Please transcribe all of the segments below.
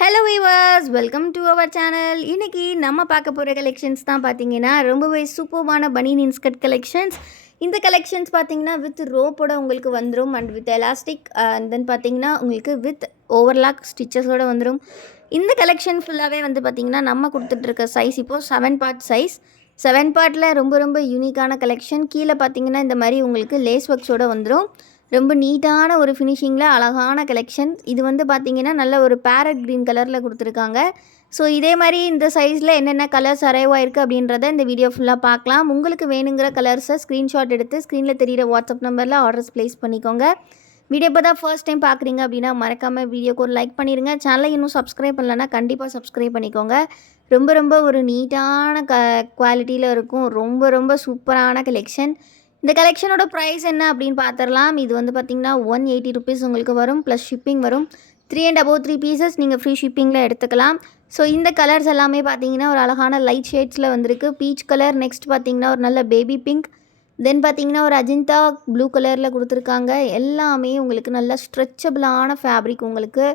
Hello viewers, welcome to our channel. இன்றைக்கி நம்ம பார்க்க போகிற கலெக்ஷன்ஸ் தான் பார்த்தீங்கன்னா ரொம்பவே சூப்பர்வான பனியன் இன்ஸ்கர்ட் கலெக்ஷன்ஸ். இந்த கலெக்ஷன்ஸ் பார்த்தீங்கன்னா வித் ரோப்போட உங்களுக்கு வந்துடும் and with elastic and then பார்த்தீங்கன்னா உங்களுக்கு வித் ஓவர்லாக் ஸ்டிச்சஸோடு வந்துடும். இந்த கலெக்ஷன் ஃபுல்லாகவே வந்து பார்த்திங்கன்னா நம்ம கொடுத்துட்ருக்க சைஸ் இப்போது 7 பார்ட் சைஸ். 7 பார்ட்டில் ரொம்ப ரொம்ப யூனிக்கான கலெக்ஷன். கீழே பார்த்தீங்கன்னா இந்த மாதிரி உங்களுக்கு லேஸ் ஒர்க்ஸோடு வந்துடும். ரொம்ப நீட்டான ஒரு ஃபினிஷிங்கில் அழகான கலெக்ஷன். இது வந்து பார்த்திங்கன்னா நல்ல ஒரு பேரட் க்ரீன் கலரில் கொடுத்துருக்காங்க. ஸோ இதே மாதிரி இந்த சைஸில் என்னென்ன கலர்ஸ் அரைவ் ஆயிருக்கு அப்படின்றத இந்த வீடியோ ஃபுல்லாக பார்க்கலாம். உங்களுக்கு வேணுங்கிற கலர்ஸை ஸ்க்ரீன்ஷாட் எடுத்து ஸ்க்ரீனில் தெரிகிற வாட்ஸ்அப் நம்பரில் ஆர்டர்ஸ் ப்ளேஸ் பண்ணிக்கோங்க. வீடியோ இப்போ தான் ஃபர்ஸ்ட் டைம் பார்க்குறீங்க அப்படின்னா மறக்காமல் வீடியோக்கு ஒரு லைக் பண்ணிடுங்க. சேனலை இன்னும் சப்ஸ்கிரைப் பண்ணலன்னா கண்டிப்பாக சப்ஸ்கிரைப் பண்ணிக்கோங்க. ரொம்ப ரொம்ப ஒரு நீட்டான குவாலிட்டியில் இருக்கும். ரொம்ப ரொம்ப சூப்பரான கலெக்ஷன். இந்த கலெக்ஷனோட ப்ரைஸ் என்ன அப்படின்னு பார்த்துடலாம். இது வந்து பார்த்திங்கன்னா 180 ருபீஸ் உங்களுக்கு வரும், ப்ளஸ் ஷிப்பிங் வரும். 3 and above 3 பீசஸ் நீங்கள் ஃப்ரீ ஷிப்பிங்கில் எடுத்துக்கலாம். ஸோ இந்த கலர்ஸ் எல்லாமே பார்த்திங்கன்னா ஒரு அழகான லைட் ஷேட்ஸில் வந்திருக்கு. பீச் கலர், நெக்ஸ்ட் பார்த்திங்கன்னா ஒரு நல்ல பேபி பிங்க், தென் பார்த்திங்கன்னா ஒரு அஜிந்தா ப்ளூ கலரில் கொடுத்துருக்காங்க. எல்லாமே உங்களுக்கு நல்ல ஸ்ட்ரெச்சபிளான ஃபேப்ரிக். உங்களுக்கு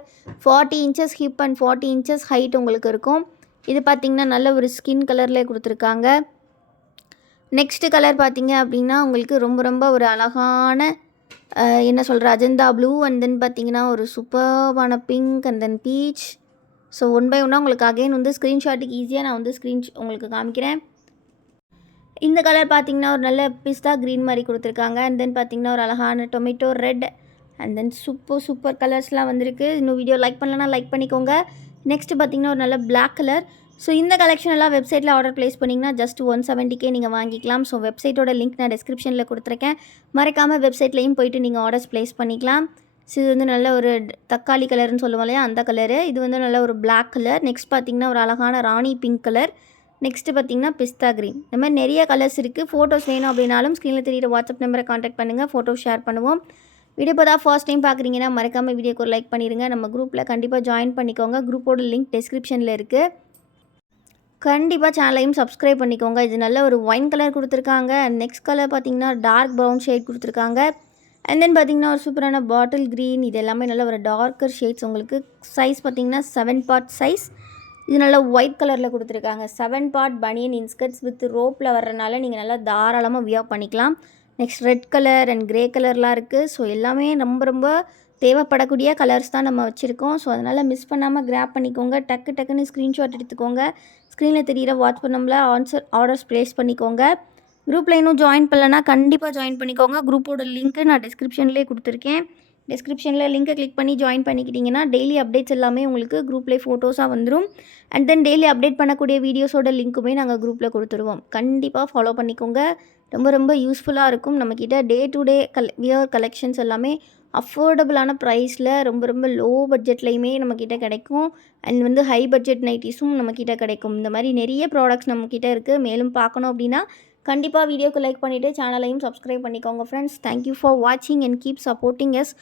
40 inches hip and 40 inches height உங்களுக்கு இருக்கும். இது பார்த்திங்கன்னா நல்ல ஒரு ஸ்கின் கலரில் கொடுத்துருக்காங்க. நெக்ஸ்ட்டு கலர் பார்த்திங்க அப்படின்னா உங்களுக்கு ரொம்ப ரொம்ப ஒரு அழகான என்ன சொல்கிற அஜந்தா ப்ளூ அண்ட் தென் பார்த்திங்கன்னா ஒரு சூப்பர்வான pink and then peach. So one by ஒன்னாக உங்களுக்கு அகைன் வந்து ஸ்க்ரீன்ஷாட்டுக்கு ஈஸியாக நான் வந்து உங்களுக்கு காமிக்கிறேன். இந்த கலர் பார்த்திங்கன்னா ஒரு நல்ல பிஸ்தா க்ரீன் மாதிரி கொடுத்துருக்காங்க. அண்ட் தென் பார்த்திங்கன்னா ஒரு அழகான tomato red and then super கலர்ஸ்லாம் வந்திருக்கு. இன்னும் வீடியோ லைக் பண்ணலன்னா லைக் பண்ணிக்கோங்க. நெக்ஸ்ட்டு பார்த்திங்கன்னா ஒரு நல்ல பிளாக் கலர். ஸோ இந்த கலெக்ஷன் எல்லாம் வெப்சைட்டில் ஆர்டர் ப்ளேஸ் பண்ணிங்கன்னா ஜஸ்ட் 170K நீங்கள் வாங்கிக்கலாம். ஸோ வெப்சைட்டோட லிங்க் நான் டிஸ்கிரிப்ஷனில் கொடுத்துருக்கேன். மறக்காமல் வெப்சைட்லேயும் போய்ட்டு நீங்கள் ஆர்டர்ஸ் ப்ளேஸ் பண்ணிக்கலாம். ஸோ இது வந்து நல்ல ஒரு தக்காளி கலர்னு சொல்லுவோம் இல்லையா, அந்த கலரு. இது வந்து நல்ல ஒரு பிளாக் கலர். நெக்ஸ்ட் பார்த்திங்கன்னா ஒரு அழகான ராணி பிங்க் கலர். நெக்ஸ்ட்டு பார்த்திங்கன்னா பிஸ்தா க்ரீன். இந்த மாதிரி நிறைய கலர்ஸ் இருக்குது. ஃபோட்டோஸ் வேணும் அப்படின்னாலும் ஸ்க்ரீனில் தெரியிற வாட்ஸ்அப் நம்பரை கான்டாக்ட் பண்ணுங்கள், ஃபோட்டோ ஷேர் பண்ணுவோம். வீடியோ இப்போ தான் ஃபர்ஸ்ட் டைம் பார்க்குறீங்கன்னா மறக்காமல் வீடியோக்கு ஒரு லைக் பண்ணிடுங்க. நம்ம குரூப்பில் கண்டிப்பாக ஜாயின் பண்ணிக்கோங்க. குரூப்போட லிங்க் டிஸ்கிரிப்ஷனில் இருக்குது. கண்டிப்பாக சேனலையும் சப்ஸ்கிரைப் பண்ணிக்கோங்க. இது நல்ல ஒரு ஒயின் கலர் கொடுத்துருக்காங்க. நெக்ஸ்ட் கலர் பார்த்திங்கன்னா டார்க் ப்ரௌன் ஷேட் கொடுத்துருக்காங்க. அண்ட் தென் பார்த்திங்கன்னா ஒரு சூப்பரான பாட்டில் க்ரீன். இது எல்லாமே நல்ல ஒரு டார்க்கர் ஷேட்ஸ். உங்களுக்கு சைஸ் பார்த்திங்கன்னா 7 பார்ட் சைஸ். இது நல்லா ஒயிட் கலரில் கொடுத்துருக்காங்க. 7 பார்ட் பனியன் இன்ஸ்கர்ட்ஸ் வித் ரோப்பில் வர்றதுனால நீங்கள் நல்லா தாராளமாக வியர் பண்ணிக்கலாம். Next red colour and grey கலர்லாம் இருக்குது. ஸோ எல்லாமே ரொம்ப ரொம்ப தேவைப்படக்கூடிய கலர்ஸ் தான் நம்ம வச்சுருக்கோம். ஸோ அதனால் மிஸ் பண்ணாமல் கிராப் பண்ணிக்கோங்க. டக்குன்னு ஸ்க்ரீன்ஷாட் எடுத்துக்கோங்க. ஸ்க்ரீனில் தெரிகிற வாட்ஸ்அப் நம்பரில் ஆர்டர்ஸ் ப்ளேஸ் பண்ணிக்கோங்க. குரூப்பில் இன்னும் ஜாயின் பண்ணலன்னா கண்டிப்பாக ஜாயின் பண்ணிக்கோங்க. குரூப்போட லிங்க்கு நான் டிஸ்கிரிப்ஷன்லேயே கொடுத்துருக்கேன். டிஸ்கிரிப்ஷனில் லிங்கை கிளிக் பண்ணி ஜாயின் பண்ணிக்கிட்டிங்கன்னா டெய்லி அப்டேட்ஸ் எல்லாமே உங்களுக்கு குரூப்லேயே ஃபோட்டோஸாக வந்துடும். அண்ட் தென் டெய்லி அப்டேட் பண்ணக்கூடிய வீடியோஸோட லிங்க்குமே நாங்கள் குரூப்பில் கொடுத்துருவோம். கண்டிப்பாக ஃபாலோ பண்ணிக்கோங்க. ரொம்ப ரொம்ப யூஸ்ஃபுல்லாக இருக்கும். நம்மக்கிட்ட day to day wear collections எல்லாமே அஃபோர்டபுளான ப்ரைஸில் ரொம்ப ரொம்ப லோ பட்ஜெட்லேயுமே நம்மக்கிட்ட கிடைக்கும். அண்ட் வந்து ஹை பட்ஜெட் நைட்டிஸும் நம்மக்கிட்ட கிடைக்கும். இந்த மாதிரி நிறைய ப்ராடக்ட்ஸ் நம்மக்கிட்ட இருக்குது. மேலும் பார்க்கணும் அப்படின்னா கண்டிப்பாக வீடியோக்கு லைக் பண்ணிவிட்டு சேனலையும் சப்ஸ்கிரைப் பண்ணிக்கோங்க ஃப்ரெண்ட்ஸ். தேங்க்யூ ஃபார் வாட்சிங் அண்ட் கீப் சப்போர்ட்டிங் எஸ்.